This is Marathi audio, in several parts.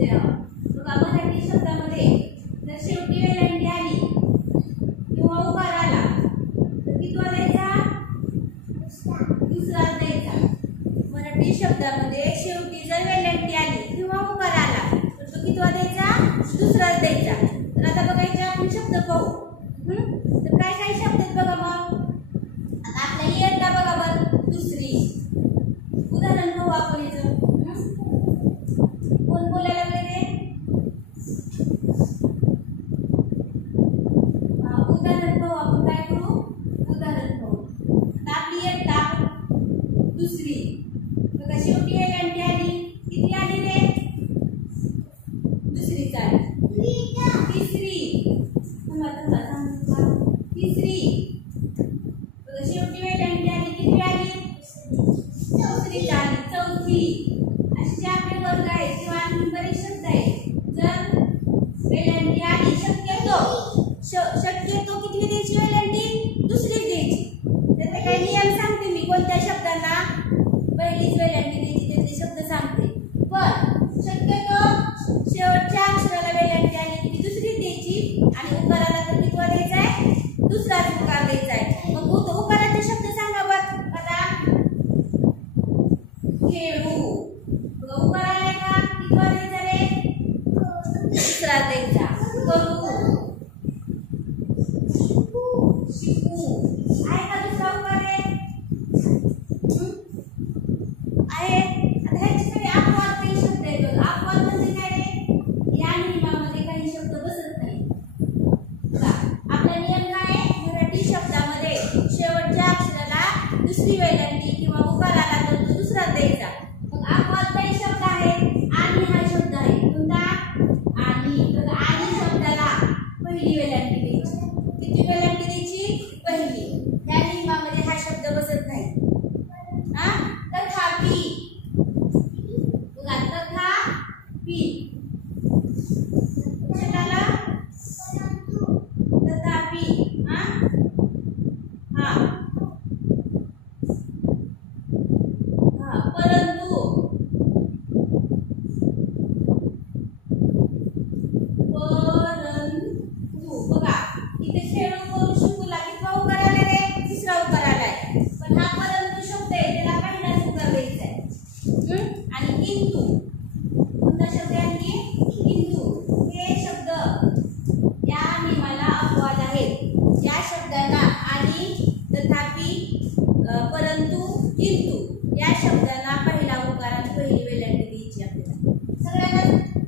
बघा मराठी शब्दामध्ये जर शेवटी वेलांटी आली किंवा उकार आला तर कितवा द्यायचा? दुसरा द्यायचा. मराठी शब्दामध्ये शेवटी जर वेलांटी आली किंवा उकार आला तर तो कितवा द्यायचा? दुसराच द्यायचा. तर आता बघायचे आपण शब्द पाहू. तर काय काय शब्द आहेत बघा. मग आता आपल्या इयत्ता बघा बरं दुसरी. उदाहरण पाहू आपण याचं. कोण बोलायला लागले ते? उदाहरण पाहू आपण. काय करू? उदाहरण पाहू. आता आपली इयत्ता दुसरी बघा शेवटी वेलांटी आली. किती आली रे? दुसरी आली. तिसरी तिसरी बघा शेवटी वेलांटी आली. किती आली? चौथी आली. चौथी. असे आपले वर्ग आहेत किंवा आणखी बरेच शब्द आहेत. जर वेलांटी आली शक्यतो किती द्यायची वेलांटी? दुसरी द्यायची. त्याचे काही नियम सांगते मी. कोणत्या शब्दांना पहिलीच वेलांटी द्यायची त्याचे शब्द सांगते. पण शक्यतो शेवटच्या अक्षराला वेलांटी आली की दुसरी द्यायची आणि उकाराला तर कितवा द्यायचा आहे? दुसराच उकार द्यायचा आहे. मग उकाराचे शब्द सांगा बरं. आता खेळू उकार आलाय का? कितवा द्यायचा रे? दुसरा द्यायचा. करू शिकू आहे का दुसरा उकार आहे? आता ह्याचे सगळे अपवाद काही शब्द आहेत. अपवाद म्हणजे काय रे? या नियमामध्ये काही शब्द बसत नाही. आपला नियम काय आहे? मराठी शब्दामध्ये शेवटच्या अक्षराला दुसरी वेलांटी किंवा उकार आला तर तो दुसरा द्यायचा. मग अपवाद काही शब्द आहेत. आणि हा शब्द आहे कोणता? आणि. तर आणि शब्दाला पहिली वेलांटी द्यायची. किती वेलांटी द्यायची? पहिली. या नियमामध्ये हा शब्द बसत नाही. तथापि बघा तथापि शब्दाला तथापि परंतु बघा इथे खेळू करू शिकूला कितवा उकार आलाय रे? तिसरा उकार आलाय. पण हा परंतु शब्द आहे त्याला पहिलाच उकार द्यायचा आहे. आणि किंतु कोणता शब्द आहे? किंतु हे शब्द या नियमाला अपवाद आहेत. या शब्दांना आणि तथापि परंतु किंतु या शब्दांना पहिला उकार आणि पहिली वेलांटी द्यायची. आपल्याला सगळ्यांना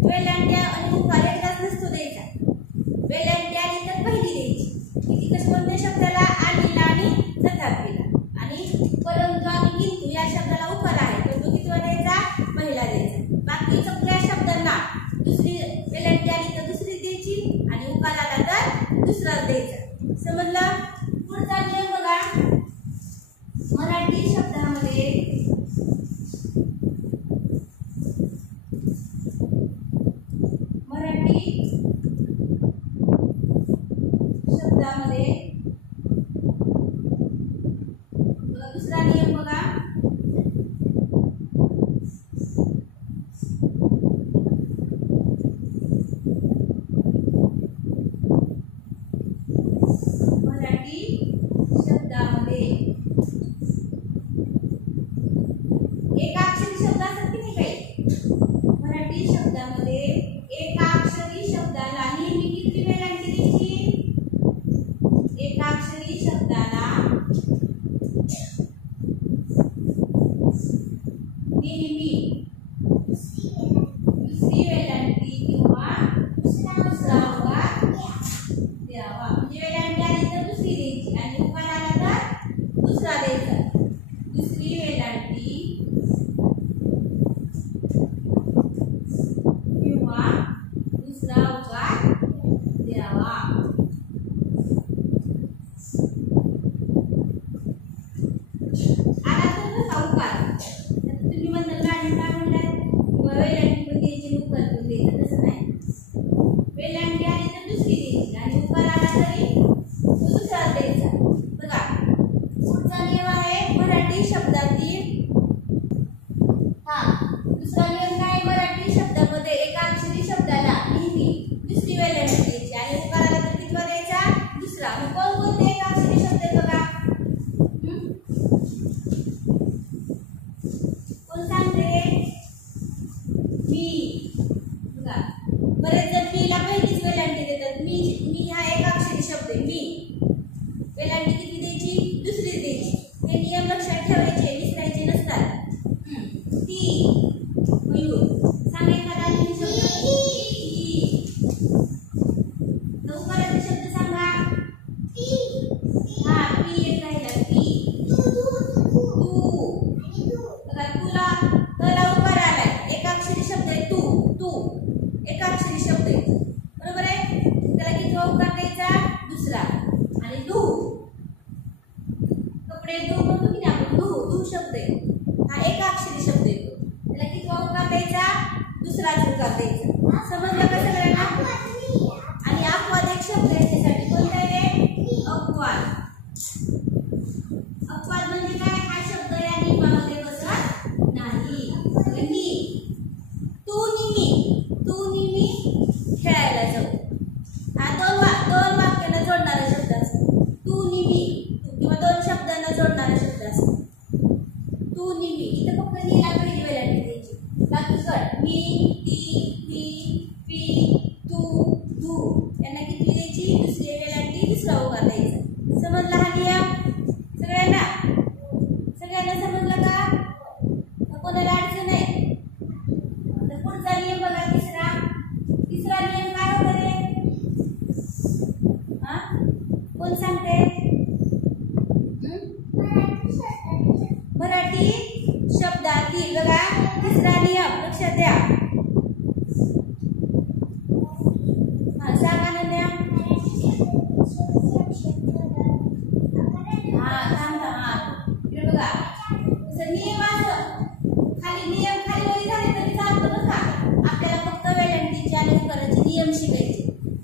वेलांटी आणि उकार एकदाच नसतो द्यायचा. वेलांटी आली तर पहिली द्यायची. किती कोणत्या शब्दाला? आणीला आणि तथापिला. आणि परंतु आणि किंतु या शब्दाला उकार आहे तर तो कितवा द्यायचा? पहिला द्यायचा. बाकी सगळ्या शब्दांना दुसरी वेलांटी आली तर दुसरी द्यायची आणि उकार आला तर दुसराच द्यायचा. समजलं? पुढचा नियम बघा. मराठी शब्दामध्ये दुसरा नियम बघा.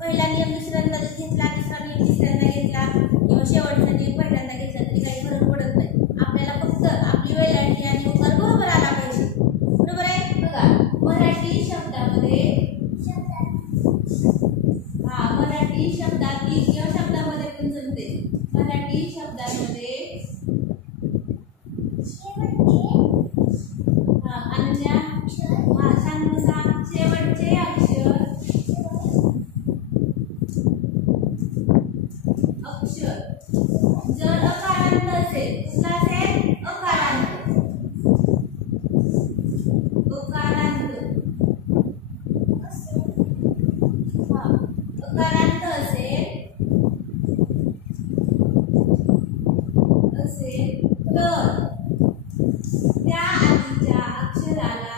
पहिला नियम दुसऱ्यांदा घेतला, दुसरा नियम तिसऱ्यांदा घेतला किंवा शेवटचा नियम पहिल्यांदा घेतला तरी काही फरक पडत नाही. आपल्याला फक्त आपली वेलांटी आणि उकार बरोबर आला पाहिजे. बरोबर आहे. बघा मराठी शब्दामध्ये मराठी शब्दातील किंवा शब्दामध्ये पण जमते. मराठी शब्दामध्ये अनन्या सांग शेवटचे अक्षर जर अकारांत असेल कुठला असेल अकारांत अकारांत असेल तर त्या आधीच्या अक्षराला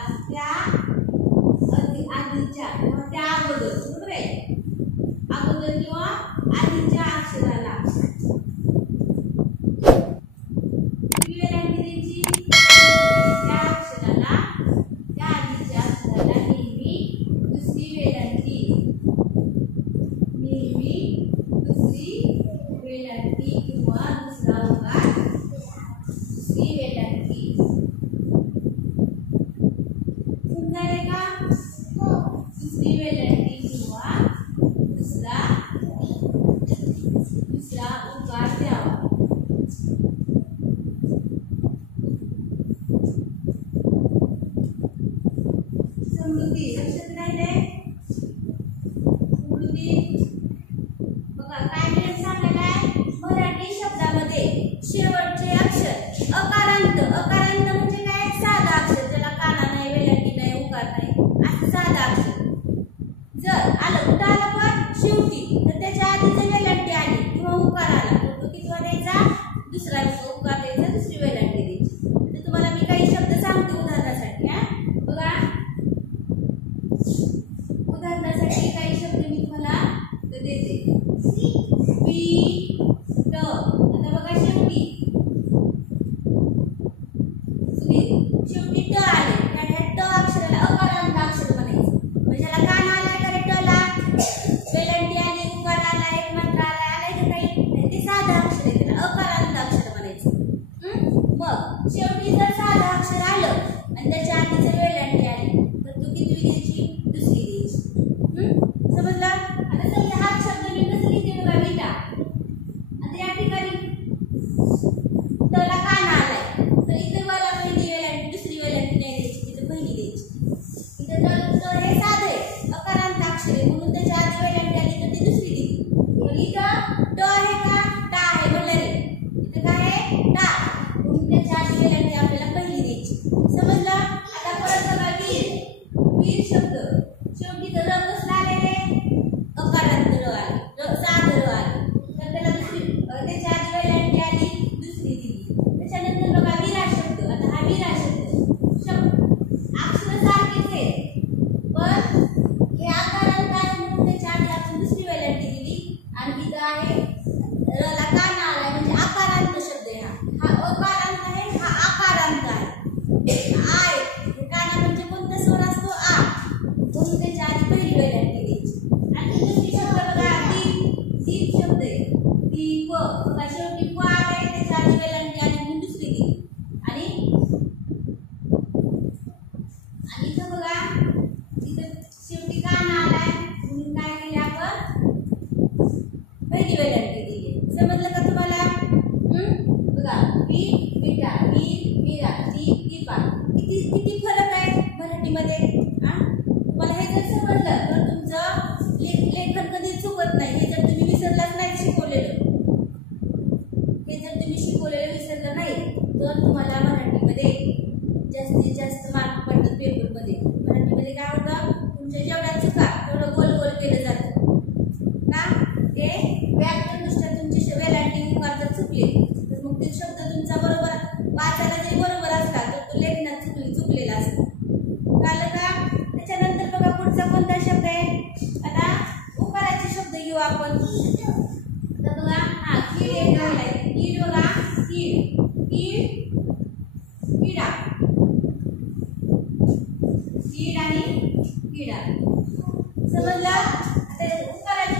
आधीच्या किंवा त्या अगोदर बरोबर आहे अगोदर किंवा आधीच्या अक्षराला वेलांटी द्यायची. त्या आधीच्या अक्षराला नेहमी दुसरी वेलांटी किंवा दुसरा उकार दुसरी वेलांटी. समजायले का? दुसरी वेलांटी किंवा दुसरा उकार द्यावा. समृद्धी लक्षात राहिले. समृद्धी बघा काय नियम सांगलेला आहे. मराठी शब्दामध्ये शेवटचे अक्षर अकारांत म्हणजे काय साधा अक्षर ज्याला काना नाही वेलांटी नाही उकार नाही असं साधा अक्षर जर आलं कुठं आलं पण शेवटी तर त्याच्या आधी जर वेलांटी आली किंवा उकार आला तर तो कितवा द्यायचा दुसरा उकार द्यायचा दुसरी वेलांटी द्यायची. तर तुम्हाला मी काही शब्द सांगते उदाहरणासाठी. बघा उदाहरणासाठी काही शब्द मी तुम्हाला देते. आता बघा शेवटी ट आले त्या ट अक्षराला अकारांत अक्षर म्हणायचं. म्हणजे ज्याला काना आला का ट ला वेलांटी आली उकार आला एक मात्रा आला तर काही ते साधा अक्षर आहे त्याला अकारांत अक्षर म्हणायचं. मग शेवटी जर साधा अक्षर आलं आणि त्याच्या आधी जर वेलांटी आली तर तो कितवी द्यायची दुसरी द्यायची. समजलं. आता समजा हा शब्द मी कसं लिहिते बघा विटा. आता या ठिकाणी त्याला काना आलाय तर इथे मला पहिली वेलांटी दुसरी वेलांटी नाही द्यायची तिथे पहिली द्यायची. इथे तर हे साधे अकारांत अक्षर आहे म्हणून त्याच्या आधी वेलांटी आली तर ती दुसरी दिली. पण इथं ट आहे का टा आहे म्हणलं रे इथं काय आहे टा म्हणून त्याच्या आधी वेलांटी आपल्याला पहिली द्यायची. समजलं. आता परत बघा वीर शब्द शेवटी तर र कसला आलेले अकारांत र आले साधं र आले तर त्याला दुसरी त्याच्या आधी वेलांटी आली दुसरी दिली. त्याच्यानंतर बघा विरा शब्द. आता हा विरा शब्द अक्षर सारखेच आहे पण हे अकारांत आहे म्हणून त्याच्या आधी आपण दुसरी वेलांटी दिली आणि इथं आहे रला काना आलाय म्हणजे अकारांत शब्द आहे. हा अकारांत आहे हा आकारांत आहे. आय काना म्हणजे कोणता स्वर असतो आ म्हणून त्याच्या आधी पहिली वेलांटी द्यायची. आणि दुसरी शब्द बघा दीप शब्द आहे दीप बघा शेवटी प आहे त्याच्या आधी वेलांटी आली म्हणून दुसरी दिली. आणि इथं बघा इथं शेवटी काना आलाय म्हणून काय केले आपण पहिली वेलांटी दिली. समजलं का तुम्हाला? बघा विटा विरा दीपा किती फरक आहे मराठीमध्ये. मला हे जर समजलं तर तुमचं लेखन कधी चुकत नाही. हे जर तुम्ही विसरलाच नाही शिकवलेलं विसरलं नाही तर तुम्हाला मराठीमध्ये जास्तीत जास्त मार्क पडतात पेपरमध्ये. मराठीमध्ये काय होतं तुमच्या जेवढ्या चुका तेवढं गोल गोल केलं जातं ना. ते व्याकरणदृष्ट्या तुमची वेलांटी उकार जर चुकले तर मग ते शब्द तुमचा बरोबर वाचायला जरी बरोबर असला तर तो लेखनात चुकलेला असतो. कळलं का? त्याच्यानंतर बघा पुढचा कोणता शब्द आहे. आता उकाराचे शब्द घेऊ आपण. आता बघा कीड एक आहे. कीड बघा किडा कीड आणि किडा. समजलं. आता उकाराचे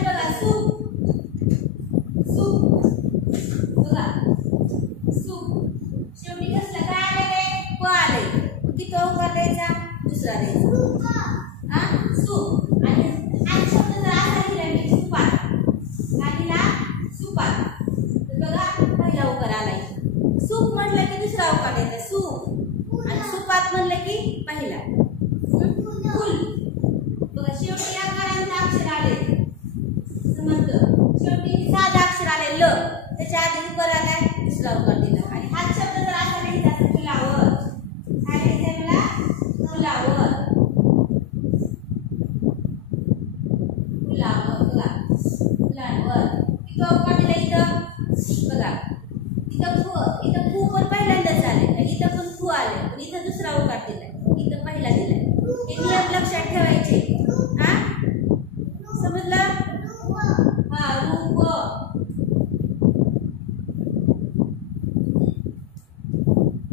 दुसरा उकार दिला. आणि हाच शब्द जर असा लिहायचा असेल फुलावर, काय लिहायचंय मला? फुलावर. फुलावर बघा, फुलांवर. किती उकार दिला इथं बघा. इथं फू पण पहिल्यांदाच आले, इथं पण फू आले, पण इथं दुसरा उकार दिलाय, इथं पहिला दिलाय. हे नियम लक्षात ठेवायचे. हा समजलं? हा रूप.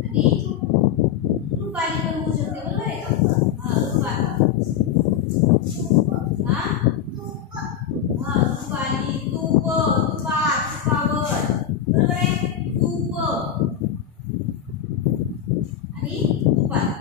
आणि रूपाली पण होऊ शकते, बरोबर आहे का? हा रूपाली. हा रूपाली, तूप, तुपात, तुपावर, बरोबर आहे? तूप आणि तुपात.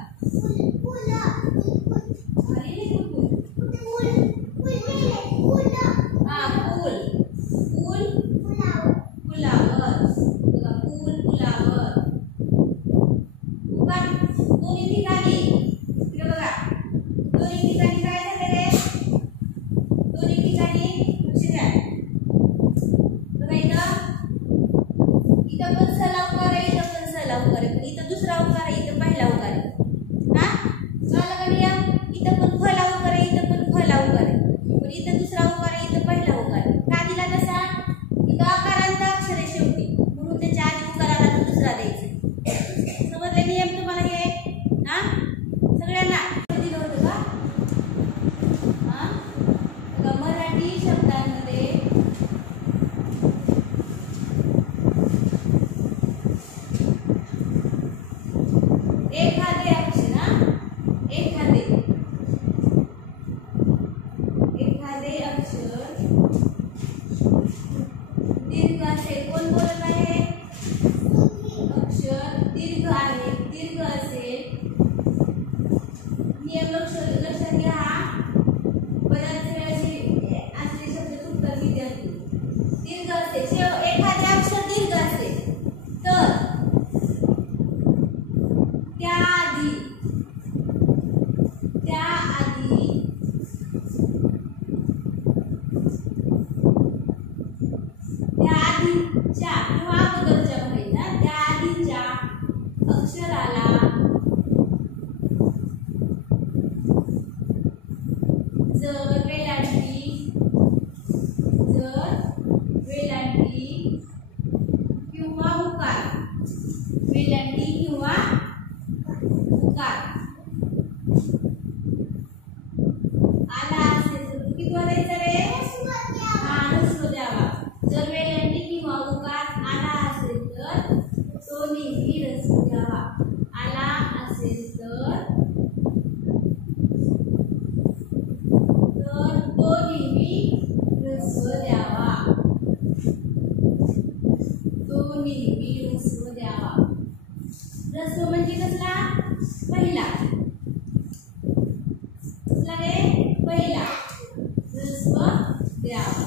रस्व म्हणजे कसला? पहिला. कसला रे? पहिला. रस्व द्यावा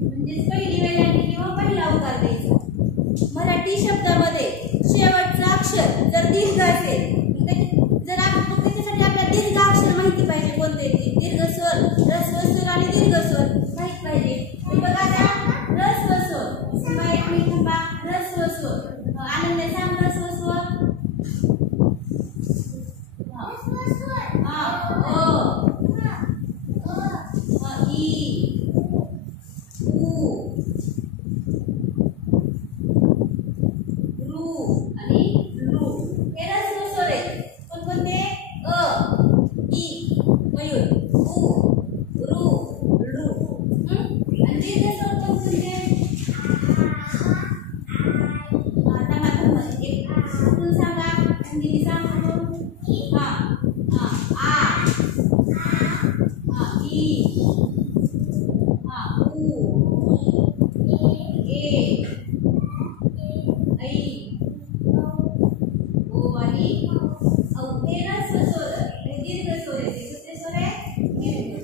म्हणजेच पहिली वेलांटी किंवा पहिला उकार द्यायचा. मराठी शब्दामध्ये शेवटचं अक्षर जर दीर्घ असेल, जर आपण त्याच्यासाठी आपल्याला दीर्घ अक्षर माहिती पाहिजे कोणते ते. दीर्घ स्वर, ऱ्हस्व स्वर आणि दीर्घ स्वर माहित पाहिजे. हे बघा आता ऱ्हस्व स्वर. एक मिनिट थांबा. ऱ्हस्व स्वर. आनंद सांग ऱ्हस्व स्वर. ई, उ, रू आणि लू. हे ऱ्हस्व स्वर आहेत. कोणकोणते? अ, ई, मयूर, उ, रू, लू. आणि दीर्घ स्वर कोणकोणते? तुम्ही सांगा. अंजली सांग. आ, ई, उ, ए, ऐ, ओ आणि औ. हे ऱ्हस्व स्वर. हे दीर्घ स्वर आहे. कुठले स्वर आहे? दीर्घ.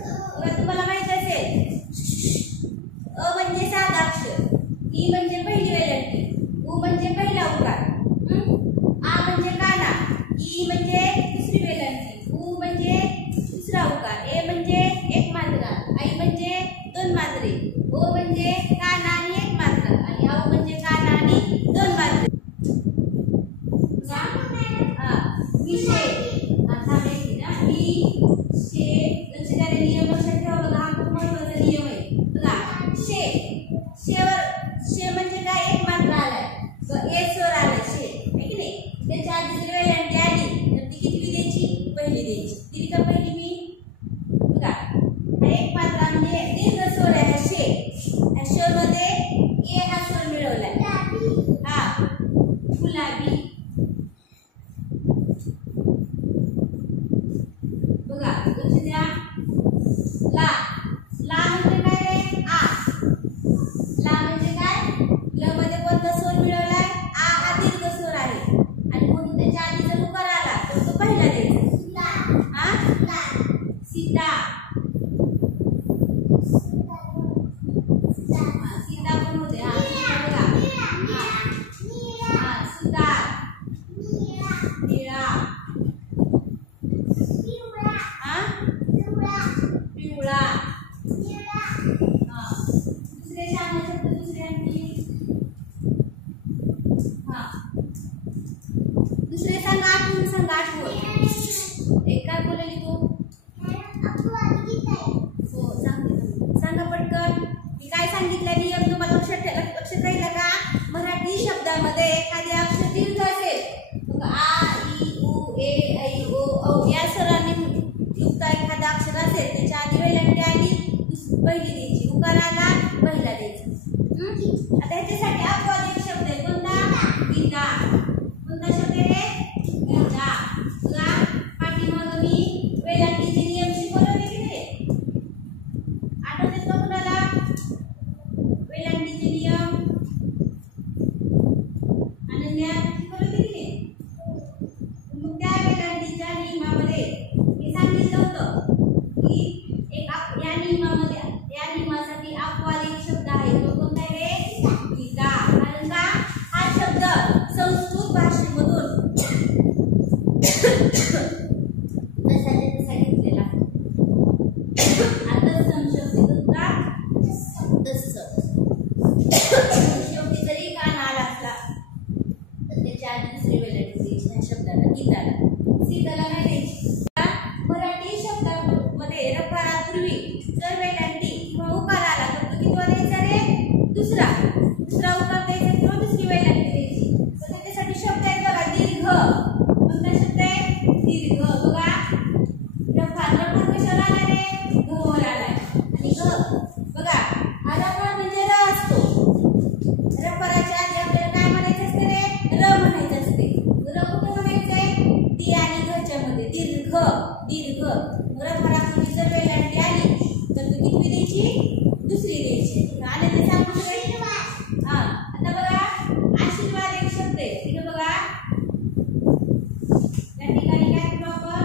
येणारे नियम लक्षात ठेवा बघा. हा खूप महत्त्वाचा नियम आहे बघा. शे म्हणजे काय? एक मात्रा आलाय, ए स्वर आलाय शे, आहे की नाही? त्याच्या आधी जर वेलांटी आली तर ती कितवी द्यायची? पहिली द्यायची. दिली का पहिली मी? बघा हा एक मात्रा म्हणजे दीर्घ स्वर आहे हा शे. या श मध्ये ए हा स्वर मिळवलाय. हा गुलाबी. बघा लक्ष द्या. ला ला म्हणजे काय रे? आ. ला म्हणजे काय? ल मध्ये कोणता स्वर मिळवलाय? आ हा दीर्घ स्वर आहे आणि म्हणून त्याच्या आधी जर उकार आला तर तो पहिला द्यायचा. हा सीता. सीता पण होते. हा सीता बघा. हा सुतार. निळा. हा पिवळा. हा दुसरे सांगा शब्द. दुसरे आणखी हा दुसरे सांगा. आठवून सांगा. आठवून. काय बोलली तू? हो सांगते. सांगा पटकन. मी काय सांगितलं नियम तुम्हाला लक्षात राहिला का? मराठी शब्दामध्ये एखादे अक्षर दीर्घ असेल, आ इ उ ए ऐ ओ औ या स्वरांनी युक्त एखादं अक्षर असेल त्याच्या आधी वेलांटी आली पहिली द्यायची. उकार आला पहिला द्यायचा. आता ह्याच्यासाठी अपवाद एक शब्द आहे. कोणता? गीता. कोणता शब्द आहे? गीता. बघा पाठीमागं मी वेलांटीचे नियम शिकवले होते की नाही? आठवतात का कुणाला वेलांटीचे नियम? अनन्या शिकवले होते की नाही? मग त्या वेलांटीच्या नियमामध्ये मी सांगितलं होतं की या नियमासाठी अपवाद एक शब्द आहे. तो कोणता आहे रे? गीता. कारण का? हा शब्द संस्कृत भाषेमधून तसा घेतलेला आहे. आता शब्द का शेवटी जरी कान आला असला तर त्याच्या आधी दुसरी वेलांटी द्यायची. ह्या शब्दाला गीताला. सीताला नाही द्यायची. मराठी शब्दामध्ये रकारापूर्वी जर वेलांटी किंवा उकार आला तर तो कितवा द्यायचा रे? दुसरा उकार द्यायचा किंवा दुसरी वेलांटी द्यायची. तर त्याच्यासाठी शब्द आहे बघा दीर्घ. कोणता शब्द आहे? दीर्घ. बघा रकार कशाला आला रे? घ वर आलाय. आणि घ बघा हा रकार म्हणजे र असतो. रकाराच्या आधी आपल्याला काय म्हणायचं असते रे? र म्हणायचं असते. र कुठं म्हणायचंय? ती आणि घच्या मध्ये. दीर्घ. दीर्घ. रकारापूर्वी जर वेलांटी आली तर ती कितवी द्यायची? दुसरी द्यायची. आले ते सांगू शकतो. हा आता बघा आशीर्वाद एक शब्द आहे. तिथे बघा त्या ठिकाणी काय करू आपण?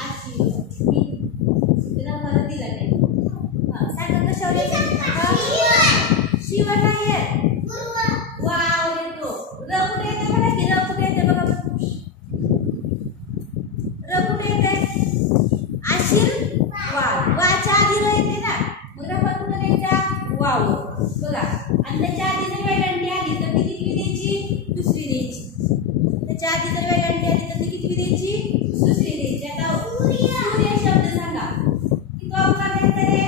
आशीर्वाद. तिला परत दिला नाही. हा सांगा कशावर? शिवर नाही आहे. वाव येतो. र कुठे येते बघा की? र कुठे येते बघा? र कुठे येते? आशीर्वाद. वाच्या आधी र येते ना. मग रफा कुठे द्यायचा? वाव. बघा आणि त्याच्या आधी जर वेलांटी आली तर ती कितवी द्यायची? दुसरी द्यायची. त्याच्या आधी जर वेलांटी आली तर ती कितवी द्यायची? दुसरी द्यायची. आता सूर्य शब्द सांगा. कितवा उकार द्यायचा रे?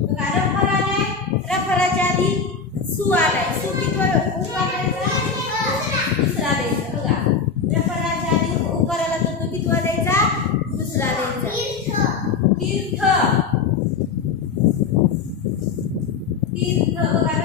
बघा रफर आलाय. रफराच्या आधी सु आलाय. सु कितवा उकार द्यायचा? दुसरा द्यायचा. बघा रफराच्या आधी उकार आला तर तो कितवा द्यायचा? दुसरा द्यायचा. तीर्थ. तीर्थ बघा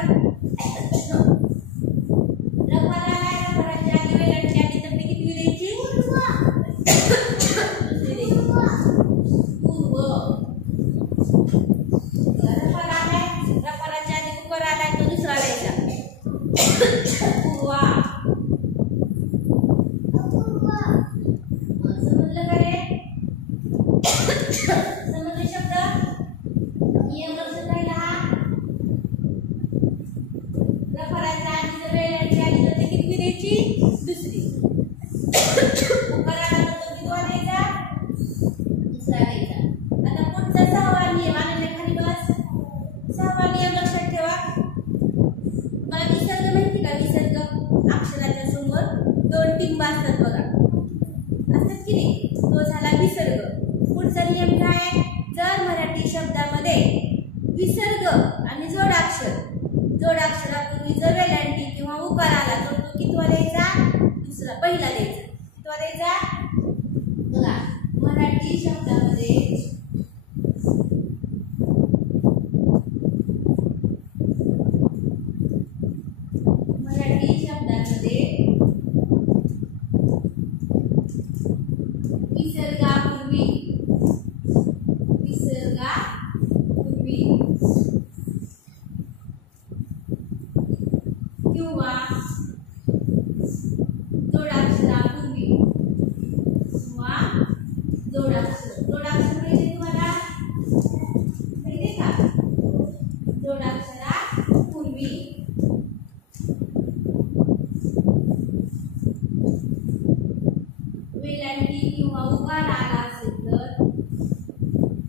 मराठी शब्दामध्ये विसर्ग आणि जोडाक्षरापूर्वी जर वेलांटी किंवा उकार आला तर तो कितवा द्यायचा? दुसरा, पहिला द्यायचा. कितवा द्यायचा? बघा, मराठी शब्दामध्ये विसर्गापूर्वी किंवा जोडाक्षरापूर्वी जोडाक्षर म्हणजे तुम्हाला माहिती का? जोडाक्षरापूर्वी वेलांटी किंवा उकार आला असेल तर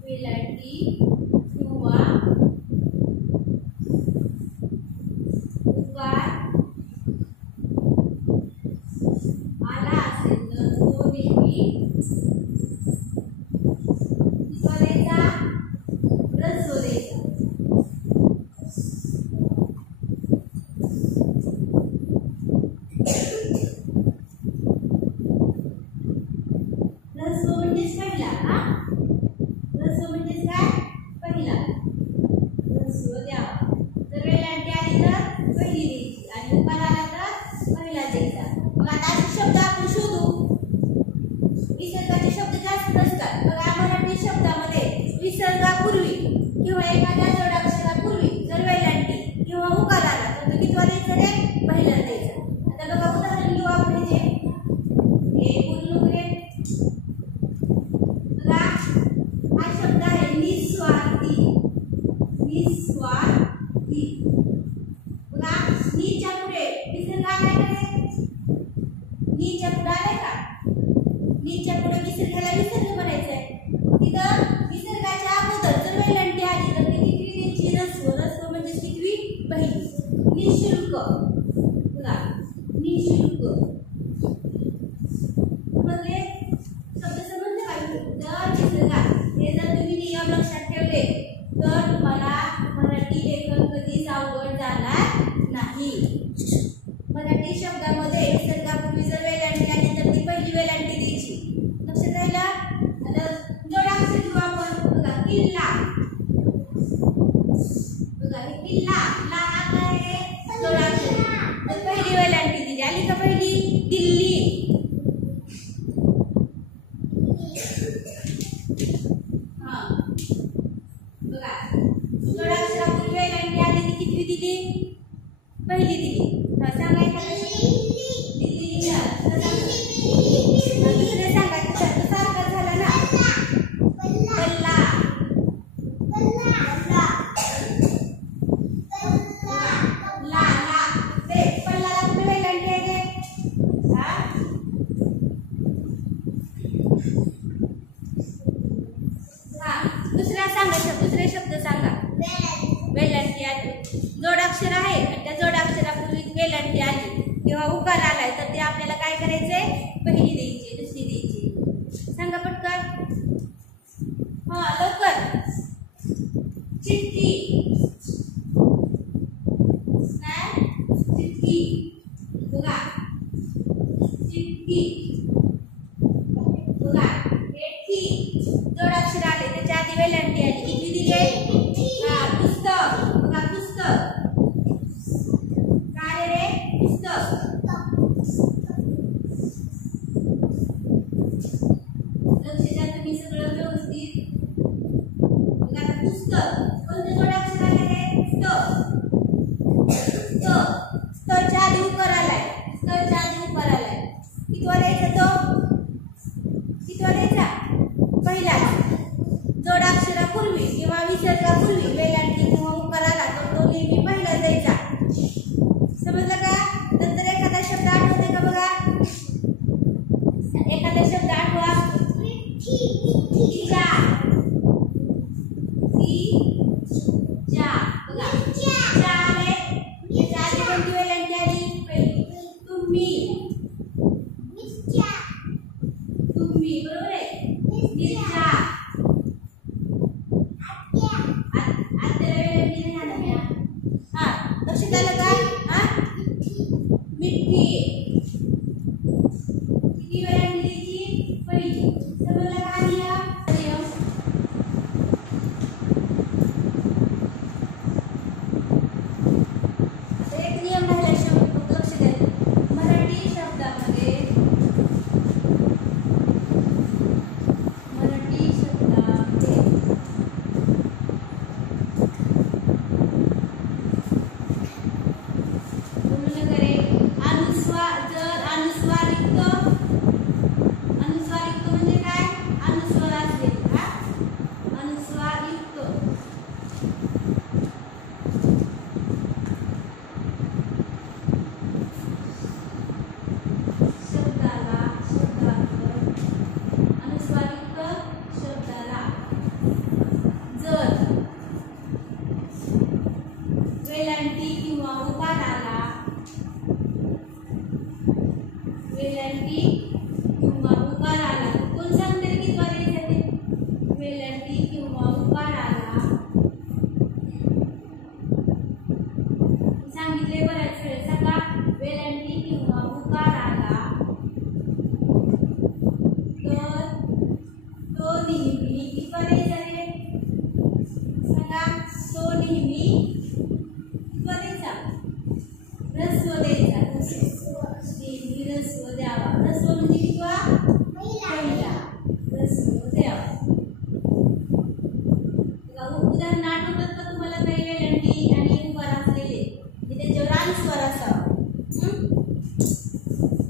वेलांटी किंवा उकार आला असेल तर तो नेहमी द्यायचा? ह्रस्व द्यायचा. ह्रस्व म्हणजेच पहिला. ह्रस्व म्हणजेच काय? पहिला. ह्रस्व द्यावा. जर वेलांटी आली तर पहिली द्यायची आणि उकार आला तर पहिला द्यायचा. मग आता असे शब्द आपण शोधू. विसर्गाचे शब्द जास्त नसतात. बघा, मराठी शब्दामध्ये विसर्गापूर्वी किंवा एखाद्या जोडाक्षरापूर्वी जर वेलांटी किंवा उकार आला तर तो कितवा द्यायचा रे? पहिला द्यायचा. आता बघा, उदाहरण घेऊ आपण हे बोललो रे. बघा, हा शब्द आहे निस्वार्थी. बघा, नीच्या पुढे विसर्ग आलाय का रे? नीच्या पुढे आलाय का? नीच्या पुढे विसर्गाला विसर्ग म्हणायचं आहे. तिथं विसर्गाच्या अगोदर जर वेलांटी आली तर ती कितवी द्यायची? ह्रस्व म्हणजे कितवी? पहिली. निःशुल्क. बघा, निःशुल्क म्हणजे शब्द समजले पाहिजे. जर विसर्गात हे जर तुम्ही नियम लक्षात ठेवले तर तुम्हाला मराठी लेखन कधीच अवघड जाणार नाही. मराठी शब्दामध्ये विसर्गापूर्वी जर वेलांटी आली तर ती पहिली वेलांटी द्यायची. लक्षात राहिलं? आता जोडाक्षर घेऊ आपण. बघा, किल्ला. बघा, हे किल्ला ला काय आहे? जोडाक्षर. तर पहिली वेलांटी दिली. आली का पहिली? दिल्ली. बघा, जोडाक्षरापूर्वी वेलांटी आली ती कितवी दिली? पहिली दिली. सांगा एखादा दिल्ली. दुसरे सांगा. शब्द सारखा झाला ना. पल्ला. पल्लाला कुठे वेलांटी आहे रे? दुसरा सांगा. दुसरे शब्द सांगा. वेलांटी आली. जोडाक्षर आहे आणि त्या जोडाक्षरापूर्वी वेलांटी आली किंवा उकार आलाय तर ते आपल्याला काय करायचंय? पहिली द्यायची, दुसरी द्यायची. सांगा पटकन. हा, लवकर. चिठ्ठी. चिठ्ठी. बघा, चिठ्ठी. बघा, हे ठी जोडाक्षर आले त्याच्या आधी वेलांटी आली. किती दिले? पुस्तक. बघा, पुस्तक. काय रे? पुस्तक. लक्ष द्या तुम्ही सगळं व्यवस्थित. बघा, पुस्तक. कोणते जोडाक्षर आले रे? च्या आधी उकार आलाय. कितवा द्यायचा तो? कितवा द्यायचा? पहिला. जोडाक्षरापूर्वी किंवा विसर्गापूर्वी वेलांटी किंवा उकार आला तर तो नेहमी पहिला द्यायचा. समजलं का? नंतर एखादा शब्द आठवते का? बघा, एखादा शब्द आठवा. तिचा. बघा, च्या आले. याच्या आधी कोणती वेलांटी आली? पहिली. तुम्ही. बरोबर आहे. जर वेलांटी किंवा उकार आला, वेलांटी किंवा उकार आला, कोण सांगते किती द्यायचं ते? वेलांटी किंवा उकार आला, सांगितले बऱ्याच वेळेस सांगा. वेलांटी किंवा उकार आला तर तो नेहमी किती द्यायचा रे? सांगा. तो नेहमी द्यायचा, ह्रस्व द्यायचा. नेहमी ह्रस्व द्यावा. ह्रस्व म्हणजे किती? पहिला ह्रस्व द्यावा. उदाहरण आठवतात का तुम्हाला? काही वेलांटी आणि उकार असलेले त्याच्यावर अनुस्वार असावा.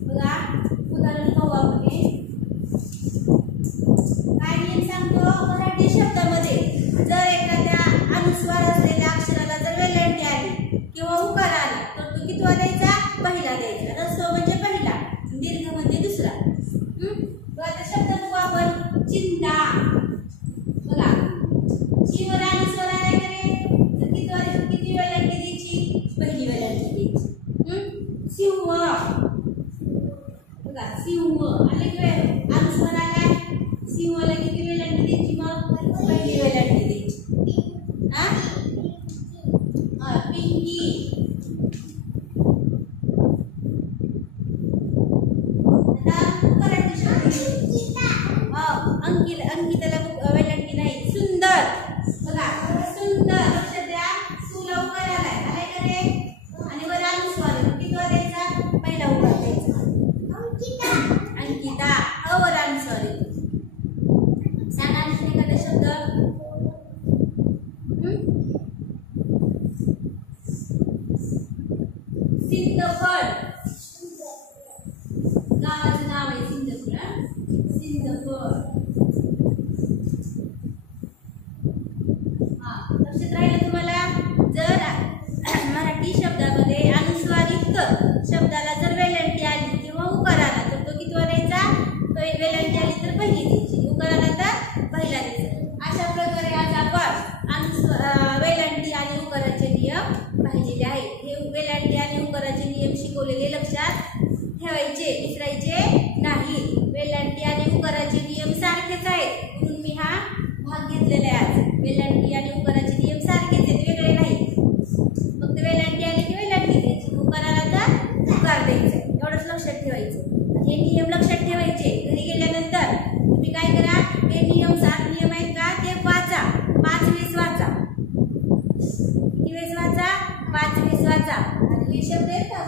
बघा उदाहरण पाहू आपण. काय नियम सांगतो मराठी शब्दामध्ये? जर एखाद्या अनुस्वार असलेल्या अक्षराला जर वेलांटी आली किंवा उकार आला तर तो किती द्यायचा? पहिला द्यायचा. ह्रस्व म्हणजे पहिला, दीर्घ म्हणजे दुसरा. आता शब्द बघू आपण. चिंता. बघा शीवर अनुस्वार आला का रे? तर किती वेलांटी द्यायची? पहिली वेलांटी द्यायची. सिंह. बघा सिंह आले का? अनुस्वार आलाय. सिंहाला किती वेलांटी द्यायची? मग पहिली वेलांटी द्यायची. पिंकी. अंकिताला वेलांटी नाही. सुंदर. बघा सुंदर. लक्ष द्या. सुला उकार आलाय का रे? आणि वर अनुस्वार किती द्यायचा? पहिला उकार द्यायचा. अंकिता. अवर अनुस्वार. सांगा आणखी एखादा शब्द. सिंदफळ. गावाचं नाव आहे सिंदफळ. सिंदफळ. लक्षात राहिलं तुम्हाला? जर मराठी शब्दामध्ये अनुस्वारयुक्त शब्दाला जर वेलांटी आली किंवा उकार आला तर तो किती द्यायचा? वेलांटी आली तर पहिली द्यायची, उकार आला तर पहिला द्यायचा. अशा प्रकारे आज आपण वेलांटी आणि उकाराचे नियम पाहिलेले आहेत. हे वेलांटी आणि उकाराचे नियम शिकवलेले लक्षात ठेवायचे, विसरायचे नाही. वेलांटी आणि उकाराचे नियम सारखेच आहेत म्हणून मी हा भाग घेतलेला आहे आज. वेलांटी आणि उकाराचे नियम सारखेच आहेत, वेगळे नाही. फक्त वेलांटी आली की वेलांटी द्यायची, उकार आला तर उकार द्यायचा. एवढंच लक्षात ठेवायचं. हे नियम लक्षात ठेवायचे. घरी गेल्यानंतर तुम्ही काय करा? हे नियम 7 नियम आहेत का ते वाचा. 5 वेळेस वाचा. किती वेळेस वाचा? 5 वेळेस वाचा. आणि हे शब्द आहेत का?